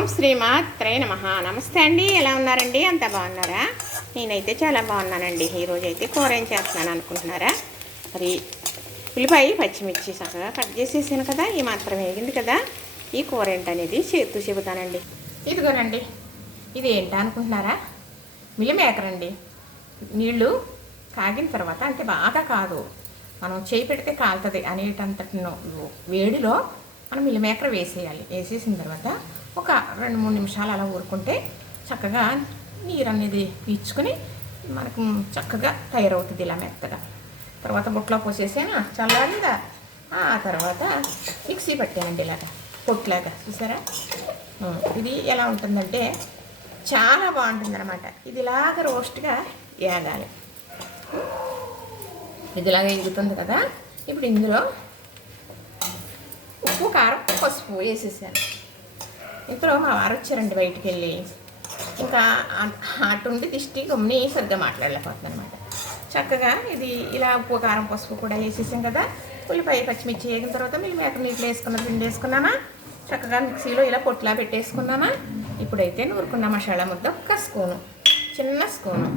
ఓం శ్రీమాత్రే నమః. నమస్తే అండి, ఎలా ఉన్నారండి? అంత బాగున్నారా? నేనైతే చాలా బాగున్నానండి. ఈరోజు అయితే కూర ఏం చేస్తున్నాను అనుకుంటున్నారా? మరి ఉల్లిపాయ పచ్చిమిర్చి చక్కగా కట్ చేసేసాను కదా, ఈ మాత్రం వేగింది కదా. ఈ కూర ఏంటనేది చేస్తూ చెబుతానండి. ఇదిగోనండి, ఇది ఏంటా అనుకుంటున్నారా? మిల్ మేకర్ అండి. నీళ్ళు కాగిన తర్వాత, అంటే బాగా కాదు, మనం చేయి పెడితే కాలుతుంది అనేటంతటి వేడిలో మనం మిల్ మేకర్ వేసేయాలి. వేసేసిన తర్వాత ఒక 2-3 నిమిషాలు అలా ఊరుకుంటే చక్కగా నీరు అనేది పీల్చుకొని మనకు చక్కగా తయారవుతుంది ఇలా మెత్తగా. తర్వాత బుట్టలో పోసేసాను, చల్లారిందా. ఆ తర్వాత మిక్సీ పట్టానండి ఇలాగా పొట్లాగా, చూసారా? ఇది ఎలా ఉంటుందంటే చాలా బాగుంటుంది అనమాట. ఇది ఇలాగ రోస్ట్గా వేగాలి. ఇది ఇలాగ ఎగుతుంది కదా. ఇప్పుడు ఇందులో ఉప్పు, కారం, పసుపు వేసేసాను. ఇప్పుడు మా వారు వచ్చారండి బయటికి వెళ్ళి, ఇంకా అటుండి దిష్టి గమ్ని సరిగ్గా మాట్లాడలేకపోతుంది అనమాట. చక్కగా ఇది ఇలా ఉప్పు, కారం, పసుపు కూడా వేసేసాం కదా. ఉల్లిపాయ పచ్చిమిర్చి వేగిన తర్వాత మిల్ మేకర్ నీళ్ళు వేసుకున్న పిండి వేసుకున్నానా, చక్కగా మిక్సీలో ఇలా పొట్లా పెట్టేసుకున్నానా. ఇప్పుడైతే నూరుకున్న మసాలా ముద్ద ఒక స్పూను, చిన్న స్పూను.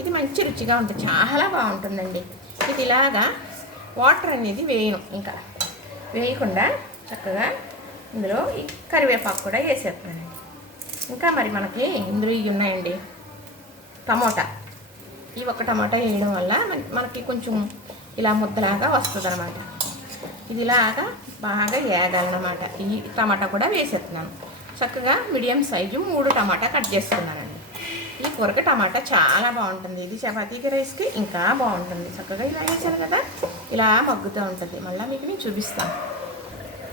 ఇది మంచి రుచిగా ఉంటుంది, చాలా బాగుంటుందండి. ఇది ఇలాగా వాటర్ అనేది వేయను, ఇంకా వేయకుండా చక్కగా ఇందులో ఈ కరివేపాకు కూడా వేసేస్తున్నానండి. ఇంకా మరి మనకి ఇందులో ఇవి ఉన్నాయండి, టమోటా. ఈ ఒక్క టమాటా వేయడం వల్ల మనకి కొంచెం ఇలా ముద్దలాగా వస్తుంది అనమాట. ఇది ఇలాగా బాగా వేగాలన్నమాట. ఈ టమాటా కూడా వేసేస్తున్నాను. చక్కగా మీడియం సైజు 3 టమాటా కట్ చేసుకున్నానండి. ఈ కూరకి టమాటా చాలా బాగుంటుంది. ఇది చపాతీకి, రైస్కి ఇంకా బాగుంటుంది. చక్కగా ఇలా వేసాను కదా, ఇలా మగ్గుతూ ఉంటుంది. మళ్ళీ మీకు నేను చూపిస్తాను.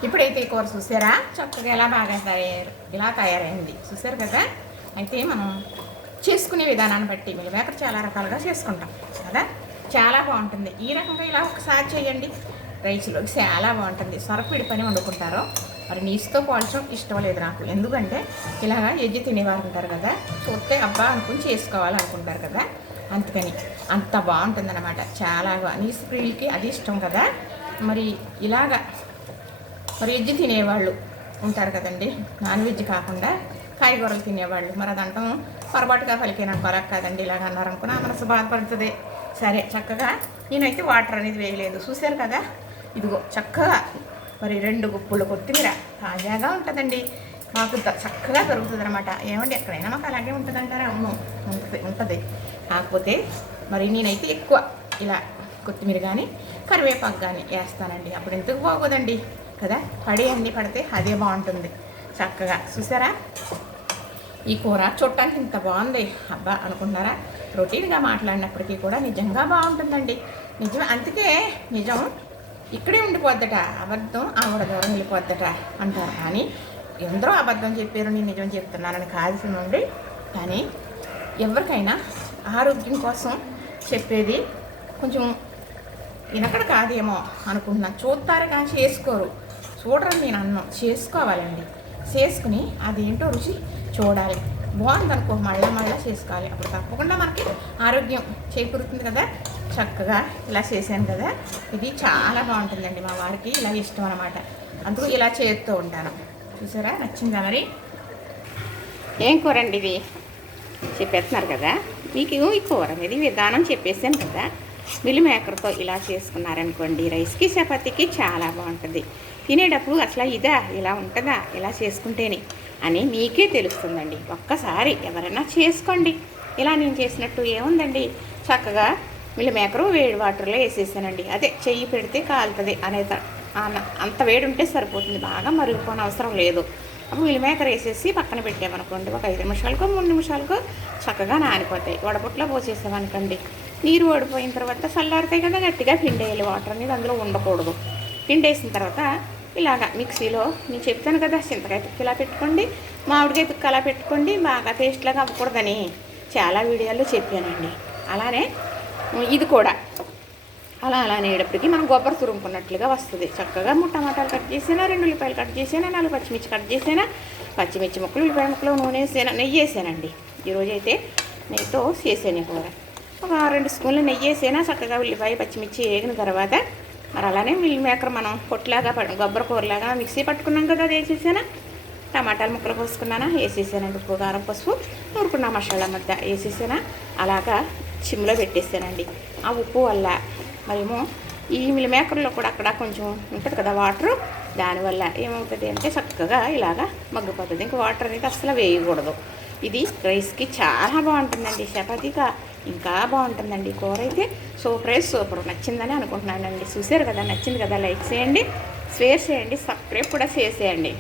ఇప్పుడైతే ఈ కూర చూసారా, చక్కగా ఎలా బాగా ఇలా తయారైంది, చూసారు కదా. అయితే మనం చేసుకునే విధానాన్ని బట్టి మిల్ మేకర్ చాలా రకాలుగా చేసుకుంటాం కదా, చాలా బాగుంటుంది. ఈ రకంగా ఇలా ఒకసారి చేయండి, రైస్లోకి చాలా బాగుంటుంది. సొరపిడి పని వండుకుంటారో మరి నీసుతో పోల్చడం ఇష్టం లేదు నాకు. ఎందుకంటే ఇలాగా ఎజ్జి తినేవారు ఉంటారు కదా, చూస్తే అబ్బా అనుకుని చేసుకోవాలనుకుంటారు కదా, అందుకని అంత బాగుంటుంది అనమాట. చాలా నీసు ప్రియులకి అది ఇష్టం కదా. మరి ఇలాగా మరి వెజ్ తినేవాళ్ళు ఉంటారు కదండి, నాన్ వెజ్ కాకుండా కాయగూరలు తినేవాళ్ళు. మరి అదంటాం పొరపాటుగా పలికిన కొరకు కాదండి, ఇలాగ అన్నారనుకో నా మనసు బాధపడుతుంది. సరే, చక్కగా నేనైతే వాటర్ అనేది వేయలేదు, చూశారు కదా. ఇదిగో చక్కగా మరి 2 గుప్పులు కొత్తిమీర తాజాగా ఉంటుందండి. మాకు చక్కగా దొరుకుతుంది అనమాట. ఏమండి, ఎక్కడైనా మాకు అలాగే ఉంటుందంటారా? అవును, ఉంటుంది. కాకపోతే మరి నేనైతే ఎక్కువ ఇలా కొత్తిమీర కానీ కరివేపాకు కానీ వేస్తానండి. అప్పుడు ఎందుకు బాగోదండి కదా, అన్నీ పడితే అదే బాగుంటుంది. చక్కగా చూసారా, ఈ కూర చూడటానికి ఇంత బాగుంది అబ్బా అనుకుంటున్నారా? రొటీన్గా మాట్లాడినప్పటికీ కూడా నిజంగా బాగుంటుందండి. నిజం, అందుకే నిజం ఇక్కడే ఉండిపోద్దట, అబద్ధం ఆవిడ దూరం వెళ్ళిపోద్దట అంటారు. కానీ ఎందరో అబద్ధం చెప్పారు, నేను నిజం చెప్తున్నానని కాదు చూడండి. కానీ ఎవరికైనా ఆరోగ్యం కోసం చెప్పేది కొంచెం వినకడ కాదేమో అనుకుంటున్నాను. చూస్తారు కానీ చేసుకోరు. చూడరని నేను అన్నం, చేసుకోవాలండి. చేసుకుని అదేంటో రుచి చూడాలి. బాగుందనుకో మళ్ళా చేసుకోవాలి. అప్పుడు తప్పకుండా మనకి ఆరోగ్యం చేకూరుతుంది కదా. చక్కగా ఇలా చేశాను కదా, ఇది చాలా బాగుంటుందండి. మా వారికి ఇలా ఇష్టం అనమాట, అందుకు ఇలా చేస్తూ ఉంటాను. చూసారా, నచ్చిందా? మరి ఏం కూర అండి ఇది చెప్పేస్తున్నారు కదా. మీకు ఈ కూర అనేది విధానం చెప్పేసాను కదా. మిల్ మేకర్తో ఇలా చేసుకున్నారనుకోండి, రైస్కి, చపాతీకి చాలా బాగుంటుంది. తినేటప్పుడు అసలు ఇలా ఉంటుందా ఇలా చేసుకుంటేనే అని మీకే తెలుస్తుందండి. ఒక్కసారి ఎవరైనా చేసుకోండి. ఇలా నేను చేసినట్టు ఏముందండి, చక్కగా మిల్ మేకరు వేడి వాటర్లో వేసేసానండి. అదే చెయ్యి పెడితే కాలుతుంది అనేది అంత వేడి ఉంటే సరిపోతుంది, బాగా మరిగిపోని అవసరం లేదు. అప్పుడు మిల్ మేకర్ వేసేసి పక్కన పెట్టామనుకోండి, ఒక 5 నిమిషాలకో 3 నిమిషాలకో చక్కగా నానిపోతాయి. వడబుట్లో పోసేసామనుకోండి, నీరు ఓడిపోయిన తర్వాత చల్లారుతాయి కదా, గట్టిగా పిండేయాలి. వాటర్ అనేది అందులో ఉండకూడదు. పిండేసిన తర్వాత ఇలాగా మిక్సీలో నేను చెప్తాను కదా, చింతకాయ తుక్కు ఇలా పెట్టుకోండి, మామిడికాయ తుక్కు అలా పెట్టుకోండి, బాగా పేస్ట్లాగా అవ్వకూడదని చాలా వీడియోల్లో చెప్పానండి. అలానే ఇది కూడా అలా అనేటప్పటికీ మనం కొబ్బరి తురుముకున్నట్లుగా వస్తుంది. చక్కగా 3 టమాటాలు కట్ చేసినా, 2 ఉల్లిపాయలు కట్ చేసినా, 4 పచ్చిమిర్చి కట్ చేసినా, పచ్చిమిర్చి ముక్కలు, ఉల్లిపాయ ముక్కలు, నూనె వేసాను, నెయ్యి వేసానండి. ఈరోజైతే నెయ్యితో చేసాను కూర. ఒక 2 స్పూన్లు నెయ్యి వేసినా చక్కగా ఉల్లిపాయ పచ్చిమిర్చి వేగిన తర్వాత మరి అలానే మిల్ మేకర్ మనం పొట్లాగా కొబ్బరి కూరలాగా మిక్సీ పట్టుకున్నాం కదా, అది వేసేసానా. టమాటాలు ముక్కలు కోసుకున్నానా వేసేసానండి. ఉప్పు కారం పసుపు నూరుకున్న మసాలా ముద్ద వేసేసానా అలాగా సిమ్లో పెట్టేసానండి. ఆ ఉప్పు వల్ల మరేమో ఈ మిల్ మేకర్లో కూడా అక్కడ కొంచెం ఉంటుంది కదా వాటరు, దానివల్ల ఏమవుతుంది అంటే చక్కగా ఇలాగా మగ్గిపోతుంది. ఇంకా వాటర్ అనేది అసలు వేయకూడదు. ఇది రైస్కి చాలా బాగుంటుందండి, చపాతీగా ఇంకా బాగుంటుందండి. కూర అయితే సూపర్ నచ్చిందని అనుకుంటున్నానండి. చూసారు కదా, నచ్చింది కదా, లైక్ చేయండి, షేర్ చేయండి, సబ్స్క్రైబ్ కూడా చేసేయండి.